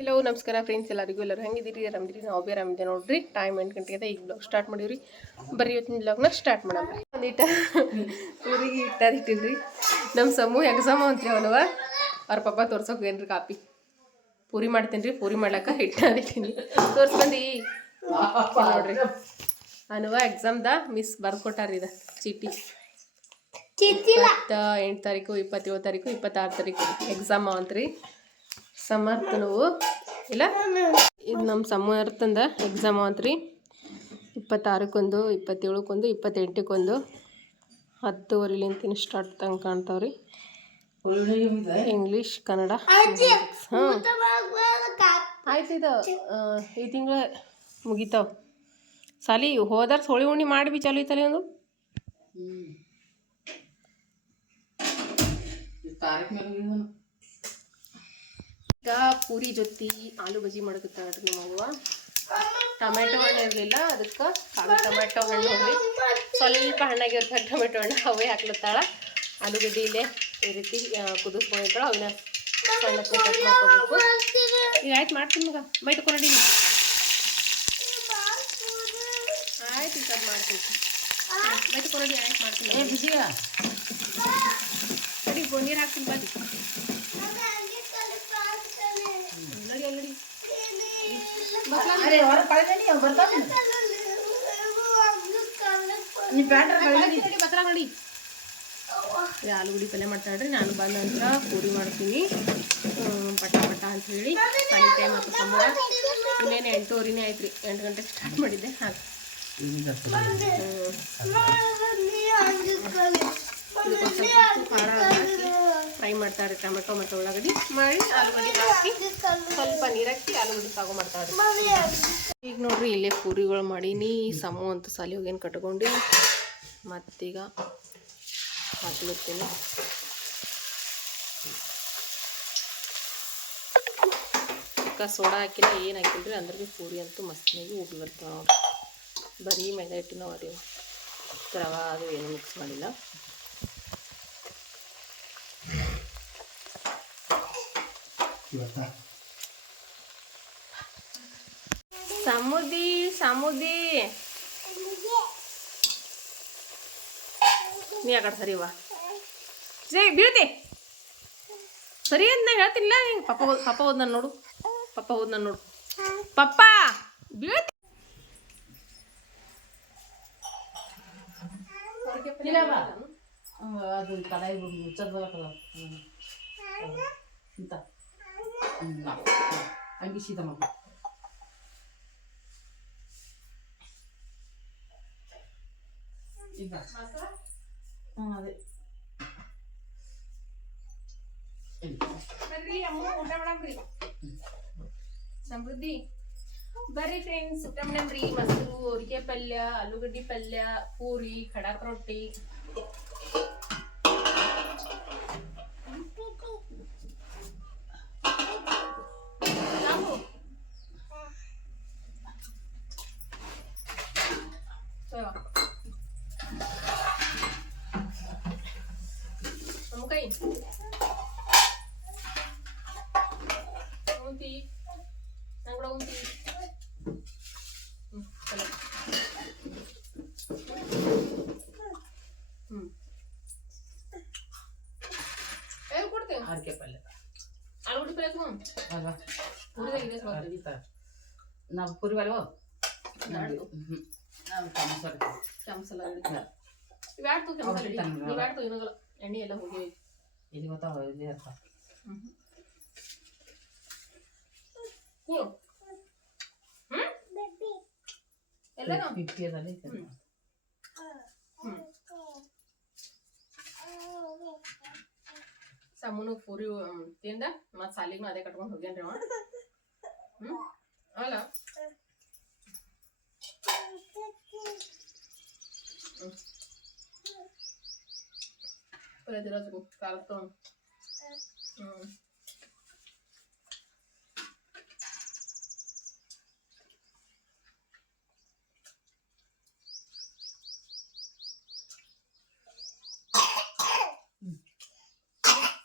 Hello ನಮಸ್ಕಾರ friends, ಎಲ್ಲರೂ ಹೆಂಗಿದ್ದೀರಿ? ಆರಾಮಿದ್ದೀರಿ? ನಾವು ಭೀ ಆರಾಮಿದ್ದೆ ನೋಡ್ರಿ. ಟೈಮ್ 8 ಗಂಟೆ ಅದ. ಈಗ ಬ್ಲಾಗ್ ಸ್ಟಾರ್ಟ್ ಮಾಡೀವ್ರಿ. ಬರ್ರಿ ಇವತ್ತಿನ ಬ್ಲಾಗ್ನ ಸ್ಟಾರ್ಟ್ ಮಾಡೋಣ. ಒಂದೀಟ ಊರಿಗೆ ಇಟ್ಟಿಲ್ರಿ. ನಮ್ಮ ಸಮೂಹ ಎಕ್ಸಾಮ್ ಅಂತ್ರಿ ಅವನವ ಅವ್ರ ಪಪ್ಪ ತೋರ್ಸೋಕೆ ಏನ್ರಿ ಕಾಪಿ ಪೂರಿ ಮಾಡ್ತೀನಿ ರೀ. ಪೂರಿ ಮಾಡ್ಲಕ್ಕ ಹಿಟ್ಟಿನಿ ತೋರ್ಸ್ಬಂದು ನೋಡ್ರಿ. ಅವನವ ಎಕ್ಸಾಮ್ದ ಮಿಸ್ ಬರ್ಕೊಟ್ಟಾರ ಇದ ಚೀಟಿ. 28 ತಾರೀಕು, 27 ತಾರೀಕು, 26 ತಾರೀಕು ಎಕ್ಸಾಮ್ ಅವಂತ್ರಿ. ಸಮರ್ಥನವು ಇಲ್ಲ, ಇದು ನಮ್ಮ ಸಮರ್ಥಂದ ಎಕ್ಸಾಮ್ ಅವಂತ್ರಿ. 26ಕೊಂದು, 27ಕೊಂದು, 28ಕೊಂದು 10:15 ಸ್ಟಾರ್ಟ್ ತಂಗ ಕಾಣ್ತಾವ್ರಿ. ಇಂಗ್ಲೀಷ್, ಕನ್ನಡ. ಹಾಂ ಆಯ್ತು. ಈ ತಿಂಗಳ ಮುಗಿತಾವ ಸಾಲಿ. ಹೋದಾರ ಹೋಳಿ ಹುಣ್ಣಿ ಮಾಡಿ ಬಿ ಚಾಲು ಐತಲ್ಲ ಒಂದು. ಈಗ ಪೂರಿ ಜೊತೆ ಆಲೂ ಬಜ್ಜಿ ಮಾಡಕತ್ತಾಳ್ರಿ ನಮ್ಮವ್ವ. ಟೊಮೆಟೊ ಹಣ್ಣು ಇರಲಿಲ್ಲ, ಅದಕ್ಕೆ ಟೊಮೆಟೊ ಹಣ್ಣು ನೋಡ್ರಿ ಸ್ವಲ್ಪ ಹಣ್ಣಾಗಿರ್ತಾರೆ. ಟೊಮೆಟೊ ಹಣ್ಣು ಅವೇ ಹಾಕ್ಲತ್ತಾಳ. ಆಲೂಗಡ್ಡೆ ಇಲ್ಲೇ ಈ ರೀತಿ ಕುದಿಸ್ಕೊಂಡಿರ್ತಾಳೆ. ಅವನ್ನ ಸಣ್ಣಕ್ಕೆ ಕಟ್ ಮಾಡ್ಕೋಬೇಕು. ಈಗ ಆಯ್ತು ಮಾಡ್ತೀನಿ ಮಗ, ಬೈ ತಗೊಂಡಿ. ಆಯ್ತು ಈಗ ಅದು ಮಾಡ್ತೀನಿ, ಬೈ ತಗೊಂಡಿ. ಆಯ್ತು ಮಾಡ್ತೀನಿ. ಬಿಸಿ ಸರಿ ನೀರು ಹಾಕ್ತೀನಿ ಬನ್ನಿ. ಆಲೂಗಡ್ಡೆ ಪಲ್ಯ ಮಾಡ್ತಾಳ್ರಿ. ನಾನು ಬಂದ ನಂತರ ಪೂರಿ ಮಾಡ್ತೀನಿ ಪಟ ಪಟ ಅಂತ ಹೇಳಿ. ಸಾಲಿ ಟೈಮ್ ಆಯ್ತು. ಸಂಬಳ ಇನ್ನೇನು 8:15 ಆಯ್ತು ರೀ. 8 ಗಂಟೆಗೆ ಸ್ಟಾರ್ಟ್ ಮಾಡಿದ್ದೆ. ಹಾಕಿ ಖಾರ ಹಾಕಿ ಫ್ರೈ ಮಾಡ್ತಾಳ್ರಿ. ಟೊಮೆಟೊ ಮತ್ತು ಉಳ್ಳಾಗಡ್ಡಿ ಮಾಡಿ ಆಲೂಗಡ್ಡೆ ಹಾಕಿ ಸ್ವಲ್ಪ ನೀರಾಕಿ ಆಲೂಗಡ್ಡೆ ಸಾಗು ಮಾಡ್ತಾಳ್ರಿ. ಈಗ ನೋಡ್ರಿ ಇಲ್ಲೇ ಪೂರಿಗಳು ಮಾಡೀನಿ. ಸಮೂ ಅಂತ ಸಾಲಿ ಹೋಗೇನು ಕಟ್ಕೊಂಡು ಮತ್ತೀಗ ಹಾಕ್ಲತ್ತೀನಿ. ಸೋಡಾ ಹಾಕಿಲ್ಲ, ಏನು ಹಾಕಿಲ್ರಿ. ಅಂದ್ರೆ ಭೀ ಪೂರಿ ಅಂತೂ ಮಸ್ತಿನಾಗಿ ಉಬ್ಬಿ ಬರ್ತಾವೆ ನೋಡ್ರಿ. ಬರೀ ಮೈದಾ ಹಿಟ್ಟಿನ ಅರಿ ರವಾ ಅದು ಏನು ಮಿಕ್ಸ್ ಮಾಡಿಲ್ಲ. ಸಮುದಿ ನೀ ಆ ಕಡೆ ಸರಿವಾ ಜೈ ಬೀಳ್ತಿ ಸರಿ ಅಂತ ನಾ ಹೇಳ್ತಿಲ್ಲ. ಪಪ್ಪ ಹೋದ್ ನಾನು ನೋಡು. ಪಪ್ಪ ಬೀಳ್ತಿ. ಅದು ಕಡಾಯಿ ಮುಚ್ಚದ್ ಬರಕಲ್ಲ ಇಂತ ಹಂಗೆ ಶೀತ ಮಗ. ಈಗ ಅದೇ ಊಟ ಮಾಡಮ್ರಿ. ಸಮೃದ್ಧಿ ಬರ್ರಿ ಫ್ರೆಂಡ್ಸ್, ಊಟ ಮಾಡಮ್ರಿ. ಮೊಸರು, ಅವ್ರಿಗೆ ಪಲ್ಯ, ಆಲೂಗಡ್ಡಿ ಪಲ್ಯ, ಪೂರಿ, ಖಡಕ್ ರೊಟ್ಟಿ. ಉಂತಿ ನಂಗಡ ಉಂತಿ. ಕೊಡ್ತೇವೆ ಅಡಿಕೆ ಪಲ್ಯ, ಆಲೂಗಡ್ಡೆ ಪಲ್ಯ ಅಲ್ವಾ? ನಾವು ಪೂರಿ ಬಲ್ವ ಕೆಂಸಲ ಇವ್ಯಾಡ್ತು ಇವ್ಯಾಡ್ತು ಏನೋಗಲ್ಲ. ಎಣ್ಣೆ ಎಲ್ಲ ಹೋಗಿ ಇಲ್ಲಿ ಗೊತ್ತಾವ ಇಲ್ಲಿ ಇರ್ತಾವ. ಎಲ್ಲ 50 ಸಮೂನು ಪೂರಿ ತಿಂದ ಮತ್ತು ಸಾಲಿಗೂ ಅದೇ ಕಟ್ಕೊಂಡು ಹೋಗ್ಯಾನ್ರಿ ಅವ. ಅಲ್ಲ ಪುರದಿರೋದು ಕಾಲತ್ತು.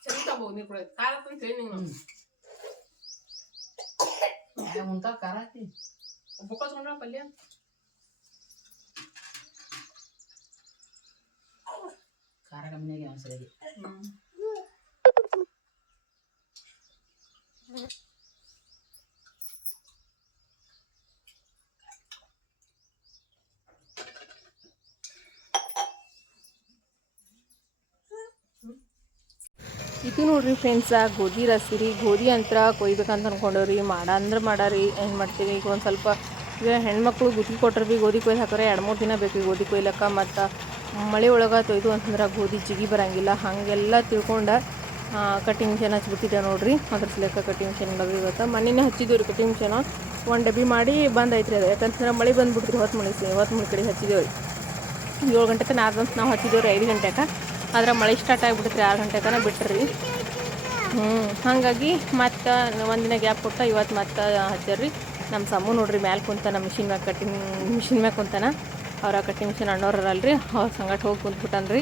ಚರಿ ತಗೋ ನೀರು ಕೂಡ ಕಾಲತ್ತು ಅಂತ ಹೇಳಿ ನೀವು ಮುಂತಾ ಖಾರ ಹಾಕಿ ಬುಕ್ಕಸ್ಕೊಂಡ್ರ ಪಲ್ಯ ಖಾರ ಕಮ್ಮಿಯಾಗಿ ಒಂದ್ಸಲಿಗೆ ಇದು ನೋಡ್ರಿ ಫ್ರೆಂಡ್ಸ ಗೋಧಿ ರಸಿ ರೀ. ಗೋಧಿ ಅಂತರ ಕೊಯ್ಬೇಕಂತ ಅನ್ಕೊಂಡವ್ರಿ. ಮಾಡಾರಿ ಏನು ಮಾಡ್ತೀವಿ ಈಗ ಒಂದು ಸ್ವಲ್ಪ ಈಗ ಹೆಣ್ಮಕ್ಳು ಗುತ್ತಿಗೆ ಕೊಟ್ಟರೆ ಭೀ ಗೋಧಿ ಕೊಯ್ದು ಹಾಕೋರೆ 2-3 ದಿನ ಬೇಕು ಈ ಗೋಧಿ ಕೊಯ್ಲಕ್ಕ. ಮತ್ತು ಮಳೆ ಒಳಗೆ ತೊಯ್ದು ಅಂತಂದ್ರೆ ಗೋಧಿ ಜಿಗಿ ಬರೋಂಗಿಲ್ಲ. ಹಾಗೆಲ್ಲ ತಿಳ್ಕೊಂಡು ಕಟ್ಟಿಂಗ್ ಮಿಷನ್ ಹಚ್ಬಿಟ್ಟಿದ್ದೆ ನೋಡ್ರಿ. ಅದ್ರ ಸಲಕ್ಕ ಕಟ್ಟಿಂಗ್ ಮಿಷನ್ ಇಡೋದು ಇವತ್ತು. ಮನೆಯೇ ಹಚ್ಚಿದ್ದೀವಿ ರೀ ಕಟ್ಟಿಂಗ್ ಮಿಷನ್. ಒಂದು ಡಬ್ಬಿ ಮಾಡಿ ಬಂದೈತ್ರಿ ಅದು. ಯಾಕಂತಂದ್ರೆ ಮಳೆ ಬಂದುಬಿಡ್ತೀರಿ ಹೊತ್ತು ಮಳೆ ಕಡೆ ಹಚ್ಚಿದ್ದೇವೆ ರೀ. 7 ಗಂಟೆ ತನಕ ಆದಂತ ನಾವು ಹಚ್ಚಿದ್ದೇವೆ ರೀ 5 ಗಂಟೆಗೆ. ಆದ್ರೆ ಮಳೆ ಸ್ಟಾರ್ಟ್ ಆಗಿಬಿಡ್ತೀರಿ 6 ಗಂಟೆ ತನಕ ಬಿಟ್ರಿ. ಹಾಗಾಗಿ ಮತ್ತು ಒಂದಿನ ಗ್ಯಾಪ್ ಕೊಟ್ಟು ಇವತ್ತು ಮತ್ತೆ ಹಚ್ಚಾರ್ರಿ. ನಮ್ಮ ಸಮ್ಮು ನೋಡ್ರಿ ಮ್ಯಾಲೆ ಕುಂತಾನ ಮಿಷಿನ್ ಮ್ಯಾಗ ಕಟ್ಟಿಂಗ್ ಮಿಷಿನ್ ಮ್ಯಾಗ ಕುಂತಾನ. ಅವ್ರ ಕಟ್ಟಿಂಗ್ ಮಿಷಿನ್ ಅಣ್ಣವ್ರಲ್ರಿ ಅವ್ರ ಸಂಗಟ ಹೋಗಿ ಕುಂತ್ಬಿಟ್ಟಾನ್ರಿ.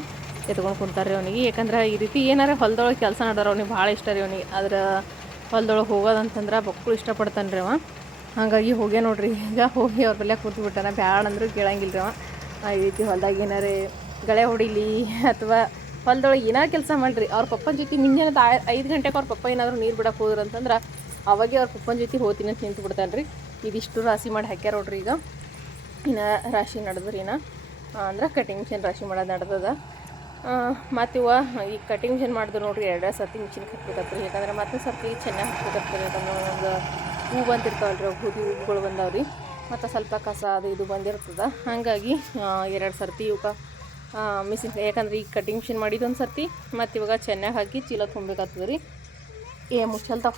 ಎತ್ಕೊಂಡು ಕುಂತಾರೆ ರೀ ಅವನಿಗೆ. ಯಾಕಂದ್ರೆ ಈ ರೀತಿ ಏನಾರ ಹೊಲದೊಳಗೆ ಕೆಲಸ ನಡೆದ್ರೆ ಅವ್ನಿಗೆ ಭಾಳ ಇಷ್ಟ ರೀ ಅವನಿಗೆ. ಅದ್ರ ಹೊಲದೊಳಗೆ ಹೋಗೋದಂತಂದ್ರೆ ಮಕ್ಕಳು ಇಷ್ಟಪಡ್ತಾನೆ ರೀ ಅವ. ಹಾಗಾಗಿ ಹೋಗ್ಯ ನೋಡ್ರಿ. ಈಗ ಹೋಗಿ ಅವ್ರ ಬಲ್ಲೆ ಕೂತ್ಬಿಟ್ಟಾನ. ಬ್ಯಾಡ ಅಂದ್ರೂ ಕೇಳಂಗಿಲ್ಲ ರೀ ಅವ. ಈ ರೀತಿ ಹೊಲ್ದಾಗ ಏನಾರೇ ಗಳೆ ಹೊಡಿಲಿ ಅಥವಾ ಹೊಲದೊಳಗೆ ಏನಾರು ಕೆಲಸ ಮಾಡಿರಿ ಅವ್ರ ಪಪ್ಪನ ಜೊತೆ ಮುಂಜಾನೆ 5 ಗಂಟೆಗೆ ಅವ್ರ ಪಪ್ಪ ಏನಾದರೂ ನೀರು ಬಿಡಕ್ಕೆ ಹೋದ್ರು ಅಂತಂದ್ರೆ ಅವಾಗೆ ಅವ್ರ ಪಪ್ಪನ ಜೊತೆ ಹೋಗ್ತೀನಿ ಅಂತ ನಿಂತು ಬಿಡ್ತಾನೆ ರೀ. ಇದಿಷ್ಟು ರಾಶಿ ಮಾಡಿ ಹಾಕ್ಯಾರ ನೋಡ್ರಿ. ಈಗ ಇನ್ನು ರಾಶಿ ನಡೆದ್ರಿ ಅಂದ್ರೆ ಕಟಿಂಗ್ ಮಿಷನ್ ರಾಶಿ ಮಾಡೋದು ನಡೆದದ. ಮತ್ತು ಈ ಕಟಿಂಗ್ ಮಿಷನ್ ಮಾಡಿದ್ರು ನೋಡ್ರಿ 2 ಸರ್ತಿ ಮಿಷಿನ್ ಹಾಕ್ಬೇಕತ್ರಿ. ಯಾಕಂದ್ರೆ ಮತ್ತೆ ಸರ್ತಿ ಚೆನ್ನಾಗಿ ಹಾಕ್ಬೇಕತ್ರಿ. ಯಾಕಂದ್ರೆ ಒಂದು ಹೂ ಬಂದಿರ್ತಾವಲ್ರಿ ಗೋಧಿ ಹೂವುಗಳು ಬಂದಾವ್ರಿ. ಮತ್ತು ಸ್ವಲ್ಪ ಕಸ ಅದು ಇದು ಬಂದಿರ್ತದೆ. ಹಾಗಾಗಿ 2 ಸರ್ತಿ ಇವಕ್ಕೆ ಮಿಷಿನ್. ಯಾಕಂದ್ರೆ ಈಗ ಕಟಿಂಗ್ ಮಿಷಿನ್ ಮಾಡಿದ್ದು ಒಂದು ಸರ್ತಿ ಮತ್ತು ಇವಾಗ ಚೆನ್ನಾಗಿ ಹಾಕಿ ಚೀಲ ತುಂಬಬೇಕಾಗ್ತದೆ ರೀ. ಮುಚ್ಚಲ್ತಾವ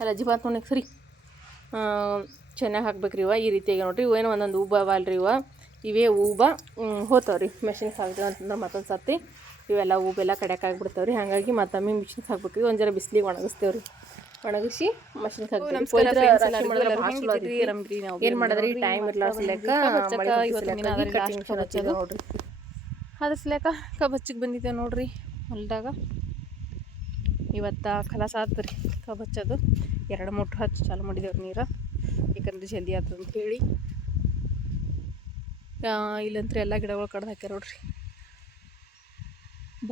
ಅಲ್ಲ ಅಜ್ಜಿ ಬಾತ್ ನೋಡಕ್ಕೆ ಸರಿ ಚೆನ್ನಾಗಿ ಹಾಕ್ಬೇಕ್ರಿ. ಈ ರೀತಿಯಾಗಿ ನೋಡ್ರಿ ಇವೇನು ಒಂದೊಂದು ಹೂವು ಅವಲ್ರಿ. ಇವೇ ಹೂವು ಹೋತಾವ್ರಿ ಮೆಷಿನ್ಗೆ ಹಾಕ್ತೀವಿ ಅಂತಂದ್ರೆ ಮತ್ತೊಂದು ಸರ್ತಿ ಇವೆಲ್ಲ ಹೂವೆಲ್ಲ ಕಡೆಗೆ ಆಗಿಬಿಡ್ತಾವ್ರಿ. ಹಾಗಾಗಿ ಮತ್ತೊಮ್ಮೆ ಮಿಷಿನ್ಗೆ ಹಾಕ್ಬೇಕ್ರಿ. ಒಂದು ಜರ ಬಿಸಿಲಿಗೆ ಒಣಗಿಸ್ತೇವ್ರಿ. ಒಣಗಿಸಿ ಮಷಿನ್ಗೆ ಹಾಕ್ತೀವಿ. ಏನು ಮಾಡಿದ್ರಿ ಟೈಮ್ ಇರ್ಲಾರ್ಸಲೆಕ್ಕ ನೋಡ್ರಿ. ಅದ್ರ ಸಲೇಕ ಕಬ್ಬು ಹಚ್ಚಿಗೆ ಬಂದಿದ್ದೇವೆ ನೋಡ್ರಿ ಹೊಲ್ದಾಗ. ಇವತ್ತು ಕಲಾಸ ಆತ್ರಿ ಕಬ್ಬು ಹಚ್ಚೋದು. 2 ಮೋಟ್ರ್ ಹಚ್ಚಿ ಚಾಲು ಮಾಡಿದೇವ್ರಿ ನೀರು. ಯಾಕಂದ್ರೆ ಜಲ್ದಿ ಆಯ್ತದ ಅಂತ ಹೇಳಿ. ಇಲ್ಲಂತ್ರ ಎಲ್ಲ ಗಿಡಗಳು ಕಡ್ದು ಹಾಕ್ಯಾರ ನೋಡ್ರಿ.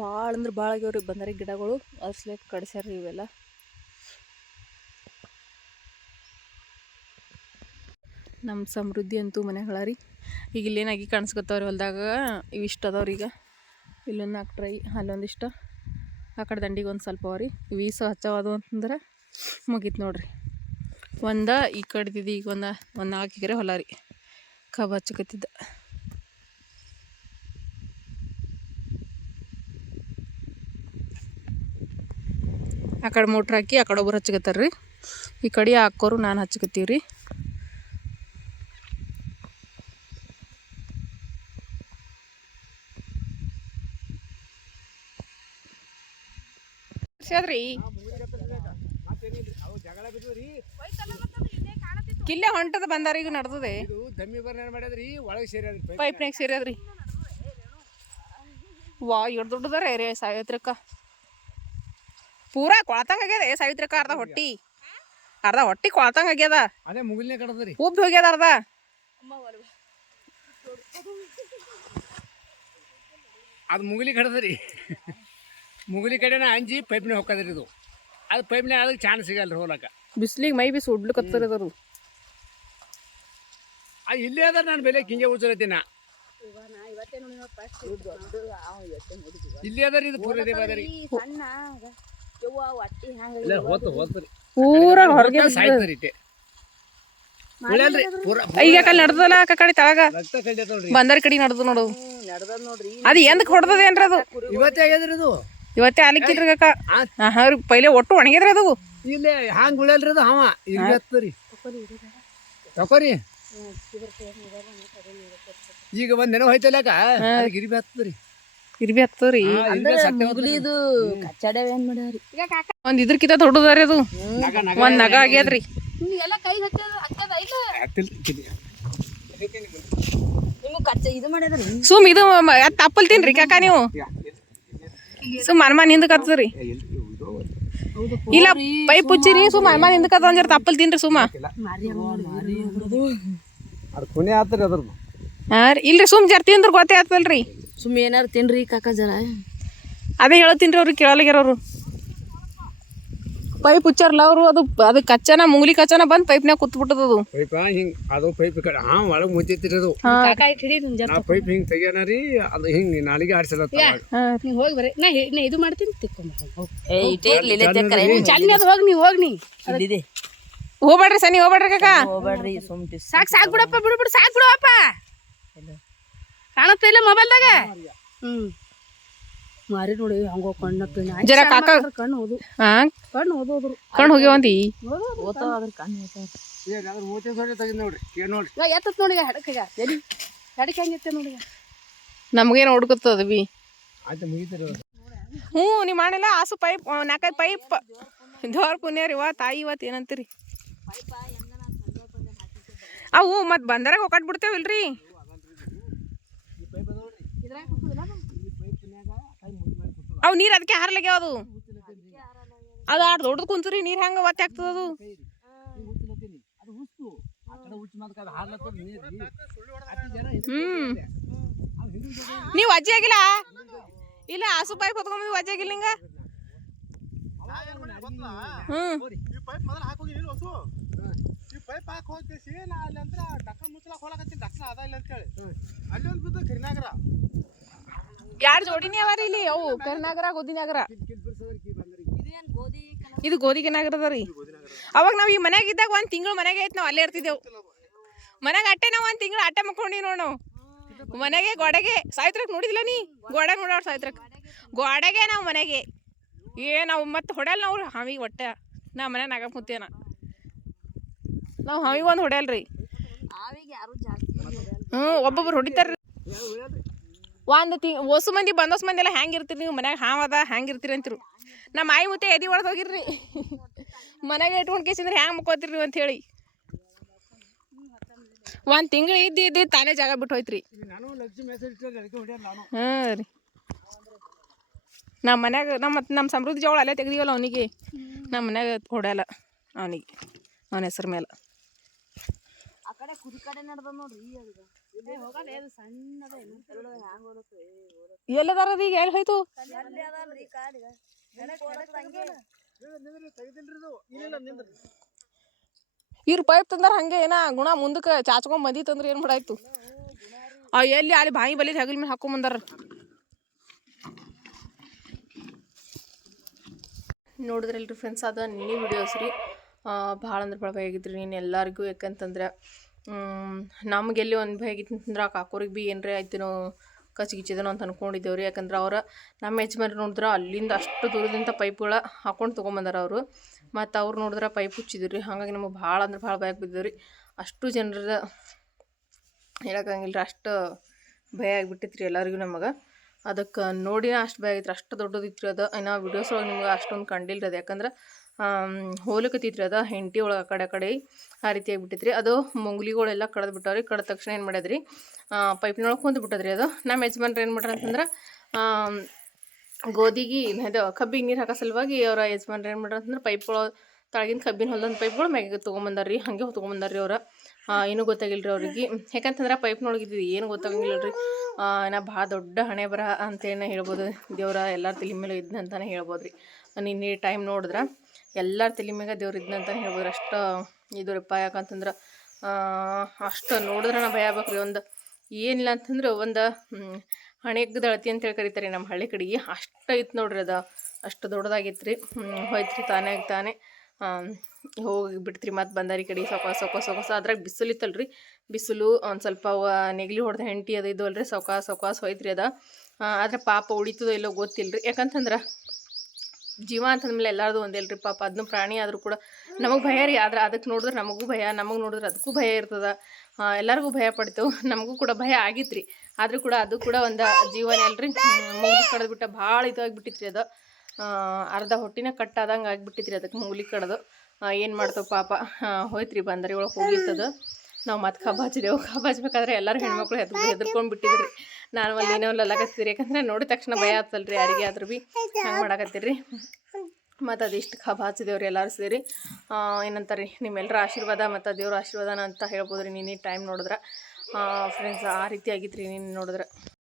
ಭಾಳ ಅಂದ್ರೆ ಭಾಳ ಆಗ್ಯಾವ್ರಿ ಬಂದಾರಿ ಗಿಡಗಳು. ಅದ್ರ ಸಲೇಕ ಕಡಿಸ್ಯಾರ್ರಿ ಇವೆಲ್ಲ. ನಮ್ಮ ಸಮೃದ್ಧಿ ಅಂತೂ ಮನೆಗಳ ರೀ. ಈಗ ಇಲ್ಲೇನಾಗಿ ಕಾಣಿಸ್ಕೊತಾವ್ರಿ ಹೊಲ್ದಾಗ. ಇವಿಷ್ಟು ಅದಾವ್ರಿ. ಈಗ ಇಲ್ಲೊಂದು 4 ಟ್ರೈ ಅಲ್ಲೊಂದಿಷ್ಟು ಆ ಕಡೆ ದಂಡಿಗೆ ಒಂದು ಸ್ವಲ್ಪ ಅವ್ರಿ. ಇವು ಹಚ್ಚವಾದು ಅಂತಂದ್ರೆ ಮುಗೀತು ನೋಡ್ರಿ. ಈ ಕಡೆದಿದ್ದು ಈಗ ಒಂದು 4 ಎಕರೆ ಹೊಲ ರೀ ಕಬ್ಬು ಹಚ್ಚಕತ್ತಿದ್ದ. ಆ ಕಡೆ ಮೋಟ್ರ್ ಹಾಕಿ ಆ ಕಡೆ ಒಬ್ಬರು ಹಚ್ಚಕತ್ತಾರ್ರಿ. ಈ ಕಡೆ ಹಾಕೋರು ನಾನು ಹಚ್ಚಕತ್ತೀವಿ ರೀ. ಕಿಲ್ಲೆ ಹೊಂಟದ ಬಂದಾರ ಈಗ ನಡ್ದದೆ. ಪೈಪ್ನಾಗ ಸೇರ್ಯಾದ್ರಿ. ವಾ ಎಷ್ಟು ದೊಡ್ಡದಾರ ರೇ ಸಾವಿತ್ರಕ್ಕ. ಪೂರಾ ಕೊಳತಂಗ ಆಗ್ಯದ ಸಾವಿತ್ರಕ್ಕ. ಅರ್ಧ ಹೊಟ್ಟಿ ಕೊಳತಂಗ ಆಗ್ಯದ. ಉಬ್ಬಿ ಹೋಗ್ಯದ ಅರ್ಧ. ಅದು ಮುಗಿಲಿ ಕಡದ್ರಿ. ಮುಗಿಲಿ ಕಡೆನ ಅಂಜಿ ಪೈಪ್ನ ಹೋಗ್ಕದ್ರಿ. ಇದು ಅದು ಪೈಪ್ನ ಅದಕ್ಕೆ ಚಾನ್ಸ್ ಸಿಗಲ್ರಿ ಹೋಲಕ್ಕ. ಬಿಸ್ಲಿಗೆ ಮೈ ಬಿಸಿ ಉಡ್ಲಿಕ್ಕತ್ತರದು. ಇಲ್ಲೇ ಅದ ನಾನು ಬೆಲೆ ಹಿಂಗೆ ಉಳ್ಸಲತ್ತೀನ. ಇಲ್ಲಿ ಅದ ಇದು ಪೂರ ಪೂರ ಹೊರಗೆ ಈಗ ಕಲ್ಲಿ ನಡ್ದಲ್ಲ ಕಡೆ ತಳಗ ಬಂದಾರ ಕಡೆ ನಡ್ದು ನೋಡು. ಅದು ಎಂದಕ್ಕೆ ಹೊಡೆದದ ಏನ್ರಿ ಅದು? ಇವತ್ತೇ ಆಗ್ಯದ್ರಿ ಇದು. ಇವತ್ತೇ ಆಲಿಕ್ಕಿಲ್ರಿ ಕಾಕ. ಪೈಲೆ ಒಟ್ಟು ಒಣಗಿದ್ರಿ ಅದು. ಇಲ್ಲೇ ಹಾಂಗ್ ಉಳಿಯಲ್ರಿ ಅದು. ಹಾವ ಇರ್ಬೇಕ್ರಿ ತಕೋರಿ. ಈಗ ಒಂದ್ ನೆನವು ಹೋಯ್ತಲ್ಲಕ ಇರ್ಬಿ ಹತ್ತದ್ರಿ. ಇರ್ಬಿ ಹತ್ತದ್ರಿ. ಒಂದ್ ಇದ್ರಕಿತ ದೊಡ್ಡದಾರಿ ಅದು. ಒಂದ್ ನಗ ಆಗ್ಯದ್ರಿ. ಸುಮ್ ಇದು ತಪ್ಪಲ್ ತಿನ್ರಿ ಕಾಕ ನೀವು. ಸುಮ್ ಮನ್ಮಾನ್ ಹಿಂದಕ್ ಹತ್ತದ್ರಿ. ಇಲ್ಲ ಪೈಪ್ ಹುಚ್ಚಿರಿ ಸುಮ್ಮ ಅಮ್ಮ ಹಿಂದಕ್ಕೆ ತಂದಿರ ತಪ್ಪಲ್ ತಿನ್ರಿ ಸುಮ್ಮ ಅದು ಕೊನೆ ಆತ್ರಿ ಅದ್ರದ್ದು. ಹಾಂ ರೀ ಇಲ್ರಿ ಸುಮ್ ಜರ್ ತಿಂದ್ರೆ ಗೊತ್ತೇ ಆಗ್ತಲ್ರಿ. ಸುಮ್ಮ ಏನಾರು ತಿನ್ರಿ ಕಾಕ ಜನ. ಅದೇ ಹೇಳ್ತೀನಿ ರೀ ಅವ್ರಿಗೆ ಕೇಳಲಾಗ್ಯಾರ ಪೈಪ್ ಹುಚ್ಚಾರಲ್ಲ ಅವರು. ಅದು ಕಚ್ಚನ ಮುಂಗ್ಲಿ ಕಚ್ಚನ ಬಂದು ಪೈಪ್ನಾಗ ಕೂತ್ಬಿಟ್ಟದದು. ಪೈಪ ಹಿಂಗೆ ಅದು ಪೈಪ್ ಕಡೆ ಒಳಗೆ ಮುಂಚೈತಿ ಅದು. ನಾ ಪೈಪ್ ಹಿಂಗೆ ತೆಗ್ಯಾನ ರೀ ಅದು ಹಿಂಗೆ ನಾಲಿಗೆ ಆಡ್ಸಲತ್ತ. ಹೋಗಿ ಬರ್ರಿ ನಾ ಇದು ಮಾಡ್ತೀನಿ ಹೋಗ್ಬೇಡ್ರಿ ಸನಿ ಹೋಗ್ಬೇಡ್ರಿ ಕಾಕ. ಸಾಕು ಬಿಡಪ್ಪ ಬಿಡು ಸಾಕು ಬಿಡಪ್ಪ. ಕಾಣತ್ತ ಇಲ್ಲ ಮೊಬೈಲ್ದಾಗ. ಮಾರಿ ನೋಡಿ ಹಂಗ ಕಣ್ಣು ಜರ ಕಾಕ ಕಣ್ಣು ಓದು ಕಣ್ಣು ಓದೋದ್ರು ಕಣ್ಣು ಹೋಗ್ಯಾವಂತಿ ಓದ್ತಾವ ಅದ್ರ ಕಣ್ಣು ನೋಡ್ರಿ ನೋಡ್ರಿ ಎತ್ತತ್ ನೋಡಿ ಹೆಡಕೀಗ ಎಲ್ಲಿ ಹೆಡಕ್ಕೆ ಹೆಂಗಿತ್ತೆ ನೋಡಿ. ನಮ್ಗೇನು ಹುಡ್ಕತ್ತದ ಬಿ. ಆಯ್ತು ಮುಗಿತೀರಿ. ಹ್ಞೂ ನೀವು ಮಾಡಿಲ್ಲ ಆಸು ಪೈಪ್ 4-5 ಪೈಪ್ ದೇವ್ರ ಪುಣ್ಯ ರೀ ತಾಯಿ ಇವತ್ತು ಏನಂತೀರಿ ಅವು ಮತ್ತು ಬಂದರಾಗ ಒಕ್ಕಟ್ಬಿಡ್ತೇವಿಲ್ರಿ. ಅವು ನೀರು ಅದಕ್ಕೆ ಹಾರ್ಲಾಗ್ಯಾವ. ಅದು ಆಡ್ ದೊಡ್ಡದು ಕುಂತ್ರಿ ನೀರು ಹೆಂಗೆ ಒತ್ತೆ ಆಗ್ತದದು. ನೀವು ಅಜ್ಜಿ ಆಗಿಲ್ಲ ಇಲ್ಲ ಆಸು ಪೈಪ್ ಹೊತ್ಕೊಂಡ್ ನೀವು ಅಜ್ಜಿ ಆಗಿಲ್ಲ ಹಿಂಗ. ಯಾರು ಜೋಡಿನಿ ಅವ ರೀ ಇಲ್ಲಿ ಅವು ಕರಿನಾಗರ ಗೋದಿನಾಗರ. ಇದು ಗೋದಿನಾಗರದ ರೀ. ಅವಾಗ ನಾವು ಈ ಮನ್ಯಾಗ ಇದ್ದಾಗ 1 ತಿಂಗಳು ಮನೆಗೆ ಐತೆ ನಾವು ಅಲ್ಲೇ ಇರ್ತಿದ್ದೆವು. ಮನೆಗೆ ಅಟ್ಟೆ ನಾವು 1 ತಿಂಗಳು ಅಟ್ಟೆ ಮಕ್ಕೊಂಡಿ ನೋಡು ನಾವು ಮನೆಗೆ ಗೋಡೆಗೆ. ಸಾಯ್ತ್ರಕ್ಕೆ ನೋಡಿದಿಲ್ಲ ನೀ ಗೋಡೆ ನೋಡೋರು ಸಾಯ್ತ್ರಕ್ಕೆ ಗೋಡೆಗೆ ನಾವು ಮನೆಗೆ ನಾವು ಮತ್ತೆ ಹೊಡೆಯಲ್ಲ ನಾವು ಹಾವಿಗೆ ಒಟ್ಟೆ. ನಾ ಮನೆ ನಾಗ ಕೂತೇನ ನಾವು ಹಾವಿಗೆ ಒಂದು ಹೊಡೆಯಲ್ರಿ. ಒಬ್ಬೊಬ್ರು ಹೊಡಿತಾರ್ರಿ. ಹೊಸು ಮಂದಿ ಬಂದೋಸ್ ಮಂದಿ ಎಲ್ಲ ಹೆಂಗಿರ್ತೀರಿ ನೀವು ಮನ್ಯಾಗ ಹಾವದ ಹೆಂಗಿರ್ತೀರಿ ಅಂತಿರು. ನಮ್ಮ ಆಯಿ ಮುತ್ತೆ ಎದಿ ಒಳಗೆ ಹೋಗಿರ್ರಿ ಮನೆಗೆ ಇಟ್ಕೊಂಡು ಕೇಸಿಂದ್ರೆ ಹೆಂಗೆ ಮುಕ್ಕೋತೀರಿ ನೀವು ಅಂತ ಹೇಳಿ. 1 ತಿಂಗಳು ಇದ್ದು ತಾನೇ ಜಾಗ ಬಿಟ್ಟು ಹೋಯ್ತ್ರಿ. ಹಾಂ ರೀ ನಮ್ಮ ಮನ್ಯಾಗ ನಮ್ಮ ಸಮೃದ್ಧಿ ಜವಳ ಅಲ್ಲೇ ತೆಗ್ದೀವಲ್ಲ ಅವನಿಗೆ. ನಮ್ಮ ಮನ್ಯಾಗ ಹೊಡೆಯಲ್ಲ ಅವನಿಗೆ ಅವನ ಹೆಸ್ರ ಮೇಲೆ. ಎಲ್ಲದಾರ ಈಗ ಎಲ್ಲಿ ಹೋಯ್ತು. ಇವ್ರು ಪೈಪ್ ತಂದಾರ ಹಂಗೆ ಏನ ಗುಣ ಮುಂದಕ್ಕೆ ಚಾಚ್ಕೊಂಡ್ ಬಂದಿತ್ತಂದ್ರೆ ಏನು ಮಾಡಾಯ್ತು. ಎಲ್ಲಿ ಅಲ್ಲಿ ಬಾಯಿ ಬಲಿ ಹೆಗಲ್ ಮೇಲೆ ಹಾಕೊಂಬಂದಾರ. ನೋಡಿದ್ರಲ್ರಿ ಫ್ರೆಂಡ್ಸ್ ಅದು ನಿನ್ನೆ ವಿಡಿಯೋಸ್ ರೀ. ಭಾಳ ಅಂದ್ರೆ ಭಾಳ ಭಯ ಆಗಿದ್ರಿ ನೀನು ಎಲ್ಲರಿಗೂ. ಯಾಕಂತಂದ್ರೆ ನಮಗೆಲ್ಲಿ ಒಂದು ಭಯ ಆಗಿತ್ತು ಅಂತಂದ್ರೆ ಆ ಕಾಕೋರಿಗೆ ಭೀ ಏನರೇ ಆಯ್ತೇನೋ ಕಚ್ಗಿಚ್ಚಿದನೋ ಅಂತ ಅಂದ್ಕೊಂಡಿದ್ದೇವ್ರಿ. ಯಾಕಂದ್ರೆ ನಮ್ಮ ಯಜಮಾನ್ರು ನೋಡಿದ್ರೆ ಅಲ್ಲಿಂದ ಅಷ್ಟು ದೂರದಿಂದ ಪೈಪ್ಗಳ ಹಾಕೊಂಡು ತೊಗೊಂಬಂದಾರ ಅವರು. ಮತ್ತು ಅವ್ರು ನೋಡಿದ್ರೆ ಪೈಪ್ ಹುಚ್ಚಿದ್ರು ರೀ. ಹಾಗಾಗಿ ನಮಗೆ ಭಾಳ ಅಂದ್ರೆ ಭಾಳ ಭಯ ಬಿದ್ದಿದ್ದು ರೀ. ಅಷ್ಟು ಜನರ ಹೇಳೋಕ್ಕಂಗಿಲ್ಲ ರೀ, ಅಷ್ಟು ಭಯ ಆಗಿಬಿಟ್ಟಿತ್ತು ರೀ ಎಲ್ಲರಿಗೂ ನಮಗೆ. ಅದಕ್ಕೆ ನೋಡಿ ಅಷ್ಟು ಭಯ ಆಗಿತ್ತು. ಅಷ್ಟು ದೊಡ್ಡದಿತ್ತು ರೀ ಅದು. ಇನ್ನು ವಿಡಿಯೋಸ್ ಒಳಗೆ ನಿಮ್ಗೆ ಅಷ್ಟೊಂದು ಕಂಡಿಲ್ಲ ರೀ. ಅದು ಯಾಕಂದ್ರೆ ಹೋಲಕತ್ತಿತ್ತು ರೀ ಅದು ಹೆಂಡತಿ ಒಳಗೆ ಆ ಕಡೆ ಆ ರೀತಿ ಆಗಿಬಿಟ್ಟಿತ್ತು ರೀ. ಅದು ಮುಂಗ್ಲಿಗಳೆಲ್ಲ ಕಡ್ದು ಬಿಟ್ಟವ್ರಿ. ಕಡ್ದ ತಕ್ಷಣ ಏನು ಮಾಡ್ಯದ್ರಿ ಪೈಪಿನೊಳಗೆ ಕುಂತು ಬಿಟ್ಟದ್ರಿ ಅದು. ನಮ್ಮ ಯಜಮಾನ್ರು ಏನು ಮಾಡ್ರಿ ಅಂತಂದ್ರೆ ಗೋಧಿಗೆ ಇದು ಕಬ್ಬಿಗೆ ನೀರು ಹಾಕೋ ಸಲುವಾಗಿ ಅವರ ಯಜಮಾನ್ರು ಏನು ಮಾಡ್ರಿ ಅಂತಂದ್ರೆ ಪೈಪ್ ತಳಗಿನ ಕಬ್ಬಿನ ಹೊಲದಂದು ಪೈಪ್ಗಳು ಮ್ಯಾಗೆ ತೊಗೊಂಬಂದಾರ ರೀ. ಹಾಗೆ ತೊಗೊಂಬಂದಾರ ರೀ ಅವ್ರು. ಏನೂ ಗೊತ್ತಾಗಿಲ್ಲ ರೀ ಅವ್ರಿಗೆ. ಯಾಕಂತಂದ್ರೆ ಪೈಪ್ನೊಳಗಿದ್ದು ಏನು ಗೊತ್ತಾಗಂಗಿಲ್ಲ ರೀ. ನಾ ಭಾಳ ದೊಡ್ಡ ಹಣೆ ಬರ ಅಂತೇಳಿ ಹೇಳ್ಬೋದು. ದೇವ್ರ ಎಲ್ಲರ ತಲೆ ಮೇಲೆ ಇದ್ನಂತಾನೆ ಹೇಳ್ಬೋದು ರೀ. ನಿನ್ನೆ ಟೈಮ್ ನೋಡಿದ್ರೆ ಎಲ್ಲರ ತಲೆ ಮ್ಯಾಗ ದೇವ್ರು ಇದ್ನಂತಾನೆ ಹೇಳ್ಬೋದು. ಅಷ್ಟು ಇದು ರೀಪ್ಪ. ಯಾಕಂತಂದ್ರೆ ಅಷ್ಟು ನೋಡಿದ್ರೆ ನಾ ಭಯ ಆಗ್ಬೇಕು ರೀ. ಒಂದು ಏನಿಲ್ಲ ಅಂತಂದ್ರೆ ಒಂದು ಹಣೆಗೆ ದಳತಿ ಅಂತೇಳಿ ಕರೀತಾರೆ ನಮ್ಮ ಹಳ್ಳಿ ಕಡೆಗೆ. ಅಷ್ಟು ಐತೆ ನೋಡ್ರಿ ಅದು. ಅಷ್ಟು ದೊಡ್ಡದಾಗಿತ್ತು ರೀ. ಹೋಯ್ತು ರೀ ತಾನೇ ಹೋಗಿ ಬಿಡ್ತ್ರಿ. ಮತ್ತು ಬಂದಾರಿ ಕಡೆ ಸೊಕಾಸ ಅದ್ರಾಗ ಬಿಸಿಲು ಇತ್ತಲ್ರಿ. ಬಿಸಿಲು ಒಂದು ಸ್ವಲ್ಪ ನೆಗಲಿ ಹೊಡೆದ ಹೆಂಡತಿ ಅದು ಇದು ಅಲ್ರಿ. ಸೊಕಾಸ ಹೋಯ್ತ್ರಿ ಅದು. ಆದರೆ ಪಾಪ ಉಳಿತದೋ ಇಲ್ಲೋ ಗೊತ್ತಿಲ್ಲ ರೀ. ಯಾಕಂತಂದ್ರೆ ಜೀವ ಅಂತಂದ್ಮೇಲೆ ಎಲ್ಲರದು ಒಂದೇ ಅಲ್ರಿ ಪಾಪ. ಅದನ್ನು ಪ್ರಾಣಿ ಆದರೂ ಕೂಡ ನಮಗೆ ಭಯ ರೀ. ಆದ್ರೆ ಅದಕ್ಕೆ ನೋಡಿದ್ರೆ ನಮಗೂ ಭಯ, ನಮಗೆ ನೋಡಿದ್ರೆ ಅದಕ್ಕೂ ಭಯ ಇರ್ತದೆ. ಎಲ್ಲರಿಗೂ ಭಯ ಪಡ್ತೇವೆ. ನಮಗೂ ಕೂಡ ಭಯ ಆಗಿತ್ತು ರೀ. ಆದರೂ ಕೂಡ ಅದು ಕೂಡ ಒಂದು ಜೀವನೇ ಅಲ್ರಿ. ಮೂಗ್ಲಿ ಕಡ್ದುಬಿಟ್ಟ ಭಾಳ ಇದಾಗಿಬಿಟ್ಟಿತ್ತು ರೀ ಅದು. ಅರ್ಧ ಹೊಟ್ಟಿನ ಕಟ್ಟಾದಂಗೆ ಆಗಿಬಿಟ್ಟಿತ್ತು ರೀ ಅದಕ್ಕೆ ಮೂಗ್ಲಿ ಕಡ್ದು. ಏನು ಮಾಡ್ತೇವೆ ಪಾಪ. ಹೋಯ್ತು ರೀ ಬಂದರಿ ಒಳಗೆ ಹೋಗಿರ್ತದ. ನಾವು ಮತ್ತೆ ಕಬ್ಬು ಹಚ್ಚಿದೆವು. ಕಬ್ಬು ಹಚ್ಬೇಕಾದ್ರೆ ಎಲ್ಲರೂ ಹೆಣ್ಮಕ್ಳು ಹೆದರ್ಕೊಂಡು ಬಿಟ್ಟಿದ್ರಿ. ನಾನು ಅಲ್ಲಿ ಏನೋ ಲಲ್ಲಕತ್ತೀರಿ. ಯಾಕಂದ್ರೆ ನೋಡಿದ ತಕ್ಷಣ ಭಯ ಆಗ್ತಲ್ರಿ ಯಾರಿಗೆ ಆದ್ರೂ ಭೀ ಹಂಗೆ ಮಾಡಾಕತ್ತೀರಿ. ಮತ್ತು ಅದಿಷ್ಟು ಕಬ ಹಚ್ಚಿದೇವ್ರಿ ಎಲ್ಲರೂ ಸೇರಿ. ಏನಂತಾರೆ ರೀ ನಿಮ್ಮೆಲ್ಲರ ಆಶೀರ್ವಾದ ಮತ್ತು ದೇವ್ರ ಆಶೀರ್ವಾದನ ಅಂತ ಹೇಳ್ಬೋದು ರೀ. ನೀನು ಟೈಮ್ ನೋಡಿದ್ರೆ ಫ್ರೆಂಡ್ಸ್ ಆ ರೀತಿ ಆಗಿತ್ತು ರೀ ನೀನು ನೋಡಿದ್ರೆ.